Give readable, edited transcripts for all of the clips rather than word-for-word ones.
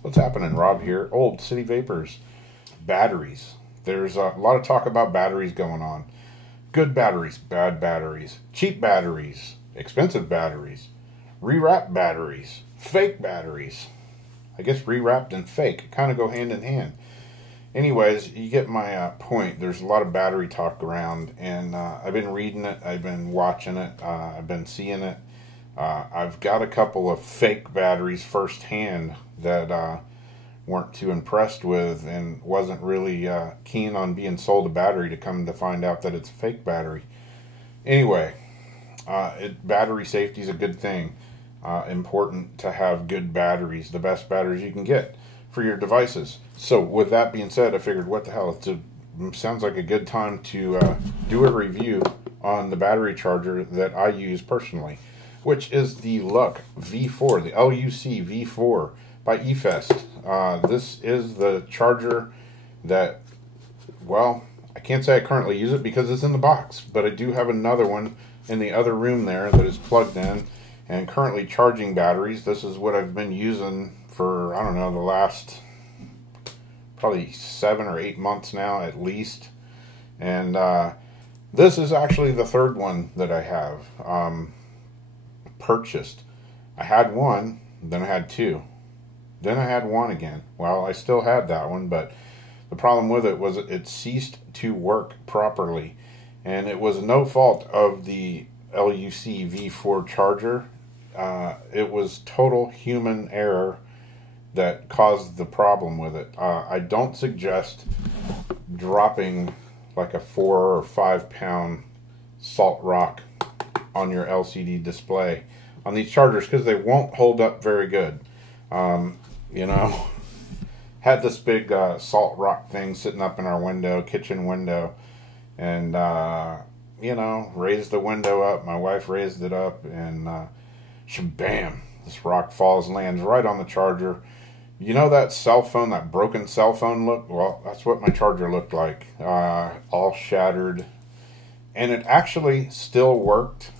What's happening? Rob here. Old City Vapors. Batteries. There's a lot of talk about batteries going on. Good batteries, bad batteries, cheap batteries, expensive batteries, rewrapped batteries, fake batteries. I guess rewrapped and fake kind of go hand in hand. Anyways, you get my point. There's a lot of battery talk around, and I've been reading it, I've been watching it, I've been seeing it. I've got a couple of fake batteries firsthand that weren't too impressed with and wasn't really keen on being sold a battery to come to find out that it's a fake battery. Anyway, battery safety is a good thing. Important to have good batteries, the best batteries you can get for your devices. So with that being said, I figured what the hell, sounds like a good time to do a review on the battery charger that I use personally, which is the LUC V4, the LUC V4 by Efest. This is the charger that, well, I can't say I currently use it because it's in the box, but I do have another one in the other room there that is plugged in and currently charging batteries. This is what I've been using for, I don't know, the last probably 7 or 8 months now at least. And this is actually the third one that I have purchased. I had one, then I had two, then I had one again. Well, I still had that one, but the problem with it was it ceased to work properly, and it was no fault of the LUC V4 charger. It was total human error that caused the problem with it. I don't suggest dropping like a 4 or 5 pound salt rock on your LCD display on these chargers because they won't hold up very good. You know, had this big salt rock thing sitting up in our window, kitchen window, and you know, raised the window up. My wife raised it up, and shabam, this rock falls, lands right on the charger. You know that cell phone, that broken cell phone look? Well, that's what my charger looked like, all shattered. And it actually still worked.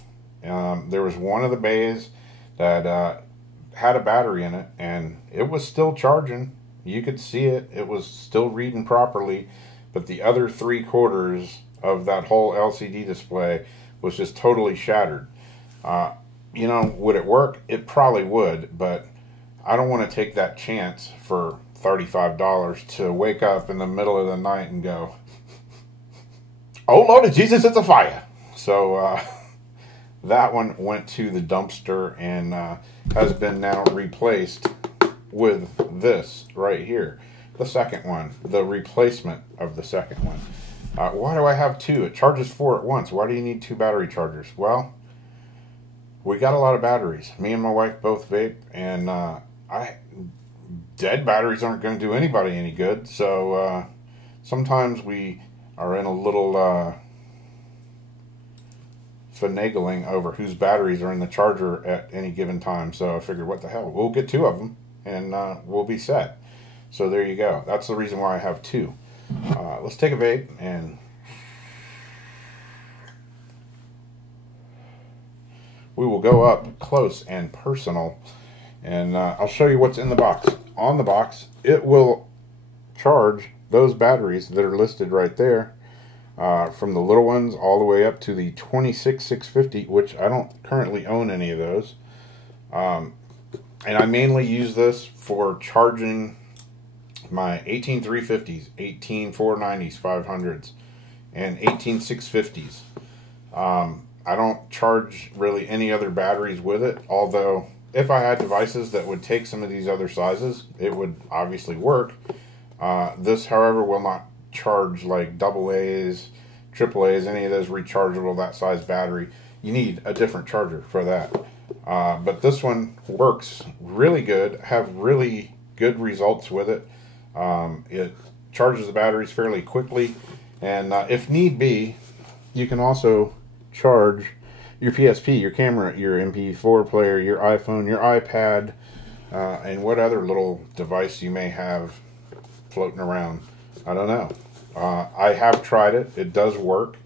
There was one of the bays that had a battery in it, and it was still charging. You could see it. It was still reading properly, but the other 3/4 of that whole LCD display was just totally shattered. You know, would it work? It probably would, but I don't want to take that chance for $35 to wake up in the middle of the night and go, oh Lord of Jesus, it's a fire. So that one went to the dumpster and has been now replaced with this right here, the second one, the replacement of the second one. Why do I have two? It charges 4 at once. Why do you need 2 battery chargers? Well, we got a lot of batteries. Me and my wife both vape, and dead batteries aren't going to do anybody any good. So sometimes we are in a little finagling over whose batteries are in the charger at any given time. So I figured, what the hell? We'll get 2 of them, and we'll be set. So there you go. That's the reason why I have 2. Let's take a vape, and we will go up close and personal, and I'll show you what's in the box. On the box, it will charge those batteries that are listed right there, from the little ones all the way up to the 26650, which I don't currently own any of those. And I mainly use this for charging my 18350s, 18490s, 500s, and 18650s. I don't charge really any other batteries with it, although if I had devices that would take some of these other sizes, it would obviously work. This, however, will not charge like AA's, AAA's, any of those rechargeable, that size battery. You need a different charger for that. But this one works really good, have really good results with it. It charges the batteries fairly quickly, and if need be, you can also charge your PSP, your camera, your MP4 player, your iPhone, your iPad, and what other little device you may have floating around. I don't know. I have tried it. It does work.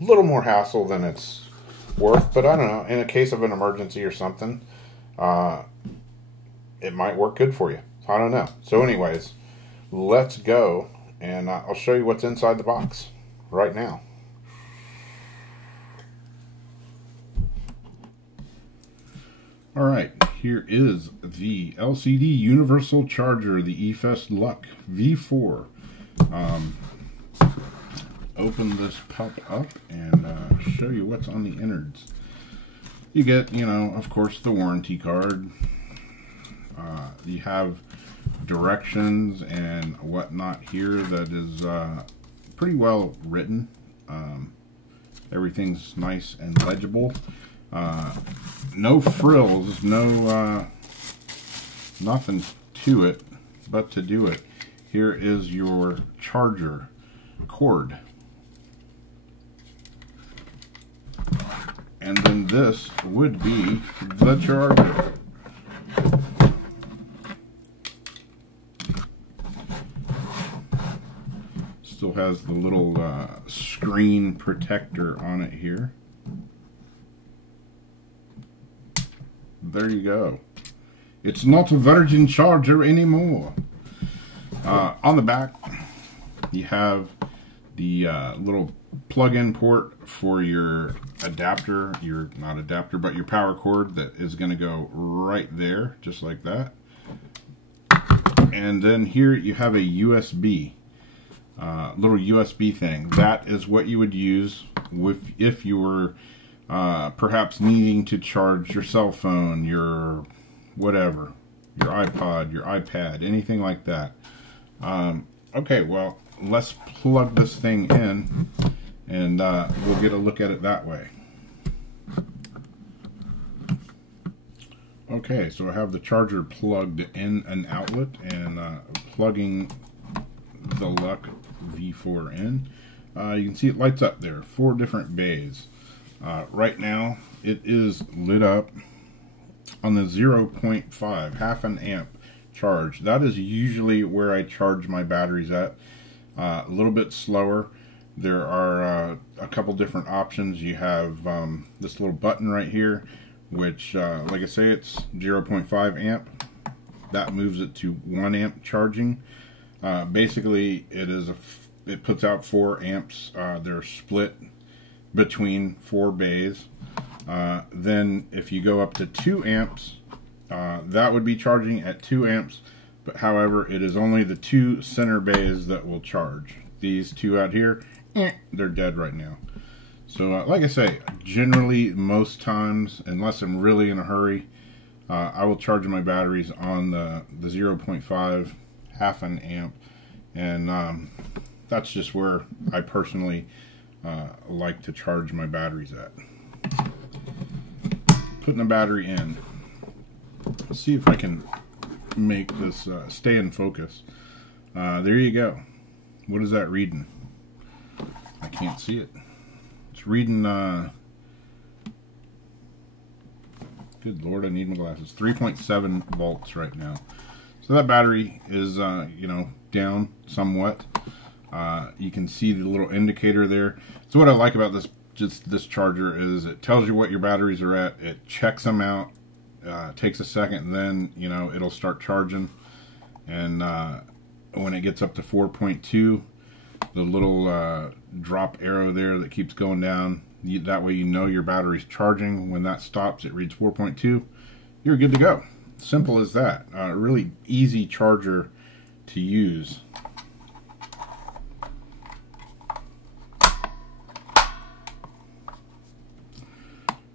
A little more hassle than it's worth, but I don't know. In a case of an emergency or something, it might work good for you. I don't know. So anyways, let's go, and I'll show you what's inside the box right now. Alright, here is the LCD Universal Charger, the Efest LUC V4. Open this pup up and show you what's on the innards. You get, you know, of course, the warranty card. You have directions and whatnot here that is pretty well written. Everything's nice and legible. No frills, no nothing to it but to do it. Here is your charger cord. And then this would be the charger. Still has the little screen protector on it here. There you go. It's not a virgin charger anymore. On the back, you have the little plug-in port for your adapter, not adapter, but your power cord that is going to go right there, just like that. And then here you have a USB, little USB thing. That is what you would use if you were perhaps needing to charge your cell phone, your whatever, your iPod, your iPad, anything like that. Okay, well, let's plug this thing in, and we'll get a look at it that way. Okay, so I have the charger plugged in an outlet and plugging the LUC V4 in. You can see it lights up there, 4 different bays. Right now, it is lit up on the 0.5, half an amp charge. That is usually where I charge my batteries at. A little bit slower. There are a couple different options. You have this little button right here, which, like I say, it's 0.5 amp. That moves it to 1 amp charging. Basically, it puts out 4 amps. They're split between 4 bays. Then if you go up to 2 amps, that would be charging at 2 amps, but however, it is only the 2 center bays that will charge. These 2 out here, they're dead right now. So like I say, generally most times, unless I'm really in a hurry, I will charge my batteries on the 0.5, half an amp, and that's just where I personally like to charge my batteries at. Putting the battery in. Let's see if I can make this stay in focus. There you go. What is that reading? I can't see it. It's reading, good Lord, I need my glasses. 3.7 volts right now. So that battery is, you know, down somewhat. You can see the little indicator there. So what I like about this charger is it tells you what your batteries are at. It checks them out. Takes a second, then, you know, it'll start charging. And when it gets up to 4.2, the little drop arrow there that keeps going down, that way you know your battery's charging. When that stops, it reads 4.2. You're good to go. Simple as that. Really easy charger to use.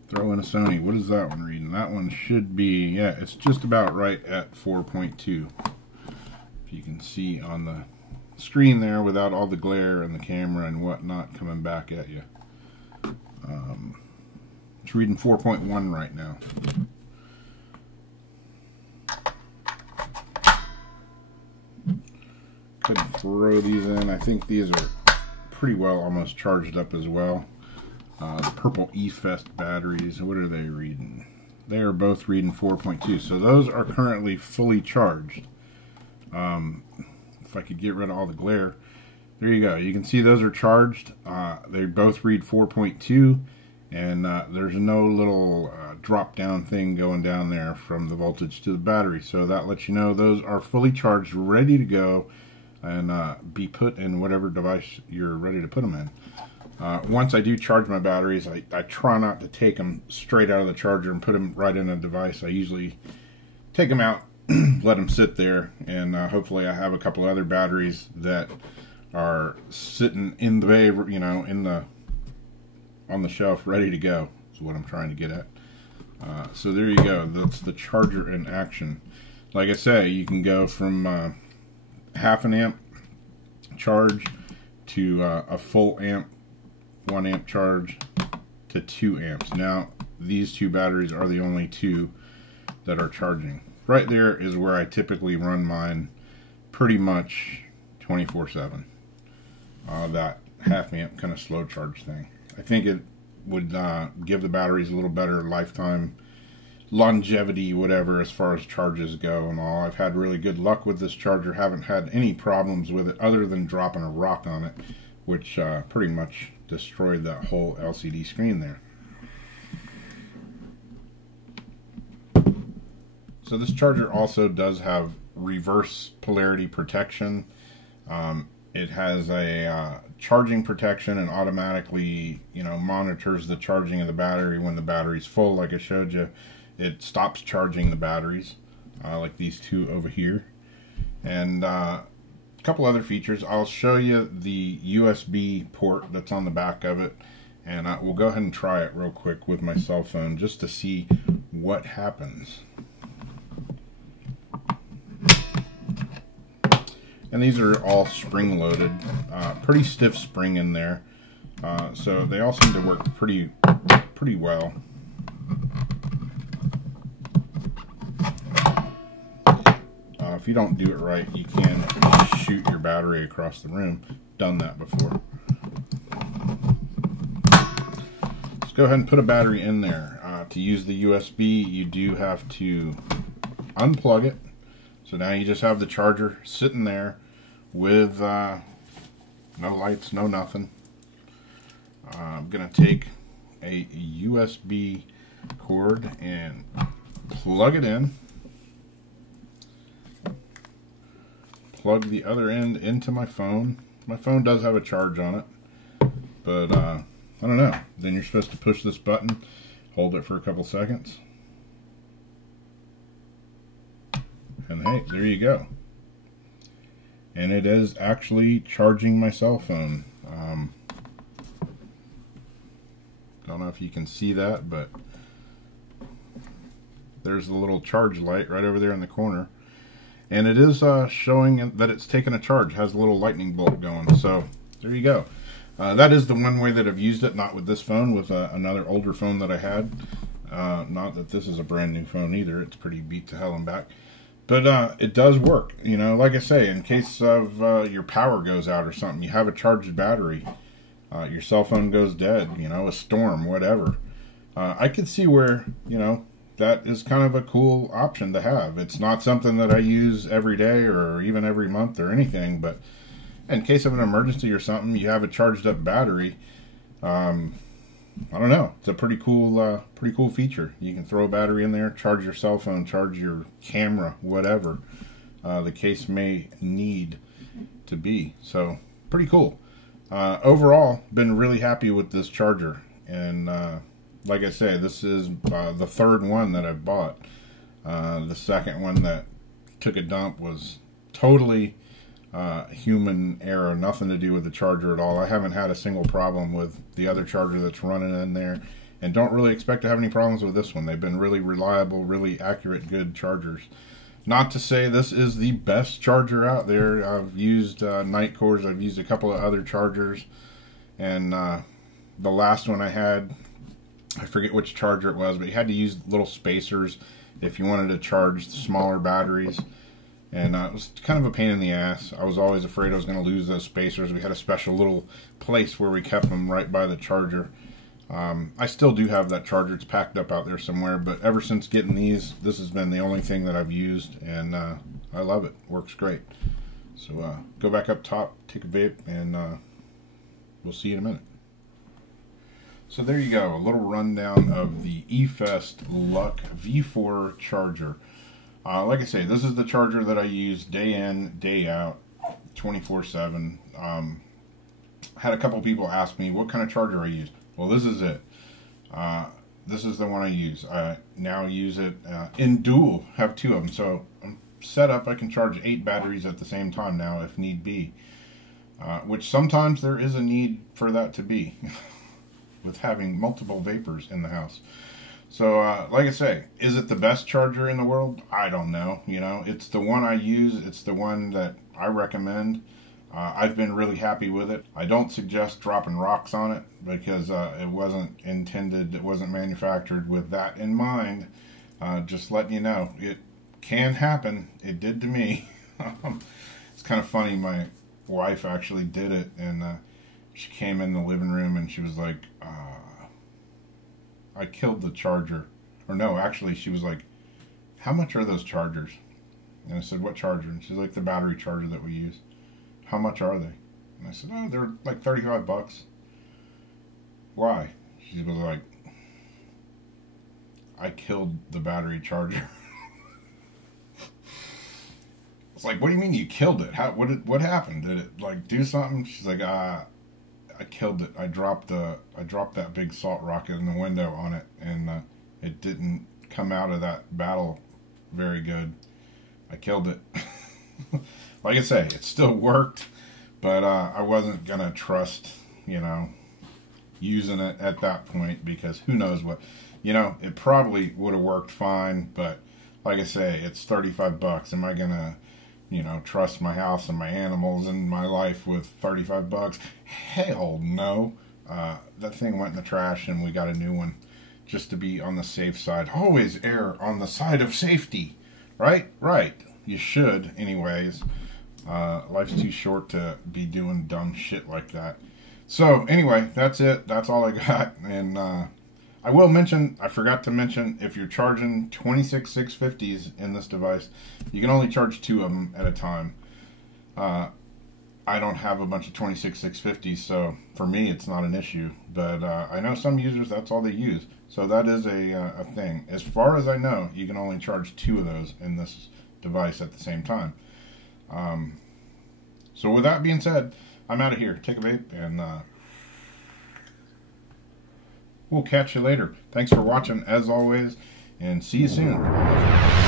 Throw in a Sony. What is that one reading? That one should be, yeah, it's just about right at 4.2. If you can see on the screen there without all the glare and the camera and whatnot coming back at you. It's reading 4.1 right now. Could throw these in. I think these are pretty well almost charged up as well. The purple Efest batteries, what are they reading? They are both reading 4.2, so those are currently fully charged. If I could get rid of all the glare, there you go. You can see those are charged. They both read 4.2, and there's no little drop down thing going down there from the voltage to the battery, so that lets you know those are fully charged, ready to go, and be put in whatever device you're ready to put them in. Once I do charge my batteries, I try not to take them straight out of the charger and put them right in a device. I usually take them out, let them sit there, and hopefully I have a couple other batteries that are sitting in the bay, you know, on the shelf, ready to go. Is what I'm trying to get at. So there you go. That's the charger in action. Like I say, you can go from half an amp charge to a full amp, 1 amp charge to 2 amps. Now these two batteries are the only two that are charging. Right there is where I typically run mine pretty much 24/7. That half amp kind of slow charge thing. I think it would give the batteries a little better lifetime longevity, whatever, as far as charges go and all. I've had really good luck with this charger. Haven't had any problems with it other than dropping a rock on it, which pretty much destroyed that whole LCD screen there. So this charger also does have reverse polarity protection. It has a charging protection and automatically, you know, monitors the charging of the battery. When the battery's full, like I showed you, it stops charging the batteries, like these two over here. And a couple other features. I'll show you the USB port that's on the back of it, and we'll go ahead and try it real quick with my cell phone just to see what happens. And these are all spring loaded, pretty stiff spring in there, so they all seem to work pretty well. If you don't do it right, you can shoot your battery across the room. Done that before. Let's go ahead and put a battery in there. To use the USB, you do have to unplug it. So now you just have the charger sitting there with no lights, no nothing. I'm going to take a USB cord and plug it in. Plug the other end into my phone. My phone does have a charge on it, but I don't know. Then you're supposed to push this button, hold it for a couple seconds, and hey, there you go. And it is actually charging my cell phone. Don't know if you can see that, but there's the little charge light right over there in the corner. And it is showing that it's taken a charge. Has a little lightning bolt going. So there you go. That is the one way that I've used it. Not with this phone, with another older phone that I had. Not that this is a brand new phone either. It's pretty beat to hell and back. But it does work. You know, like I say, in case of your power goes out or something, you have a charged battery. Your cell phone goes dead. You know, a storm, whatever. I could see where, you know, that is kind of a cool option to have. It's not something that I use every day or even every month or anything, but in case of an emergency or something, you have a charged up battery. I don't know. It's a pretty cool feature. You can throw a battery in there, charge your cell phone, charge your camera, whatever the case may need to be. So pretty cool. Overall, been really happy with this charger, and like I say, this is the third one that I've bought. The second one that took a dump was totally human error, nothing to do with the charger at all. I haven't had a single problem with the other charger that's running in there, and don't really expect to have any problems with this one. They've been really reliable, really accurate, good chargers. Not to say this is the best charger out there. I've used Nightcores, I've used a couple of other chargers, and the last one I had, I forget which charger it was, but you had to use little spacers if you wanted to charge smaller batteries, and it was kind of a pain in the ass. I was always afraid I was going to lose those spacers. We had a special little place where we kept them right by the charger. I still do have that charger. It's packed up out there somewhere, but ever since getting these, this has been the only thing that I've used, and I love it. Works great. So go back up top, take a vape, and we'll see you in a minute. So there you go, a little rundown of the Efest LUC V4 charger. Like I say, this is the charger that I use day in, day out, 24/7. Had a couple people ask me what kind of charger I use. Well, this is it. This is the one I use. I now use it in dual, have two of them. So I'm set up, I can charge 8 batteries at the same time now if need be. Which sometimes there is a need for that to be with having multiple vapors in the house. So like I say, is it the best charger in the world? I don't know. You know, it's the one I use. It's the one that I recommend. I've been really happy with it. I don't suggest dropping rocks on it because it wasn't intended, it wasn't manufactured with that in mind. Just letting you know, it can happen. It did to me. It's kind of funny, my wife actually did it, and she came in the living room and she was like, I killed the charger. Or no, actually she was like, how much are those chargers? And I said, what charger? And she's like, the battery charger that we use. How much are they? And I said, oh, they're like 35 bucks. Why? She was like, I killed the battery charger. It's like, what do you mean you killed it? What happened? Did it like do something? She's like, I killed it. I dropped that big salt rocket in the window on it, and it didn't come out of that battle very good. I killed it. Like I say, it still worked, but I wasn't gonna trust, you know, using it at that point, because who knows what, you know, it probably would have worked fine, but like I say, it's 35 bucks. Am I gonna, you know, trust my house and my animals and my life with 35 bucks? Hell no. That thing went in the trash and we got a new one just to be on the safe side. Always err on the side of safety, right? Right. You should, anyways. Life's too short to be doing dumb shit like that. So anyway, that's it. That's all I got. And I will mention, I forgot to mention, if you're charging 26 650s in this device, you can only charge 2 of them at a time. I don't have a bunch of 26 650s, so for me it's not an issue. But I know some users, that's all they use. So that is a thing. As far as I know, you can only charge 2 of those in this device at the same time. So with that being said, I'm out of here. Take a vape, and we'll catch you later. Thanks for watching, as always, and see you soon.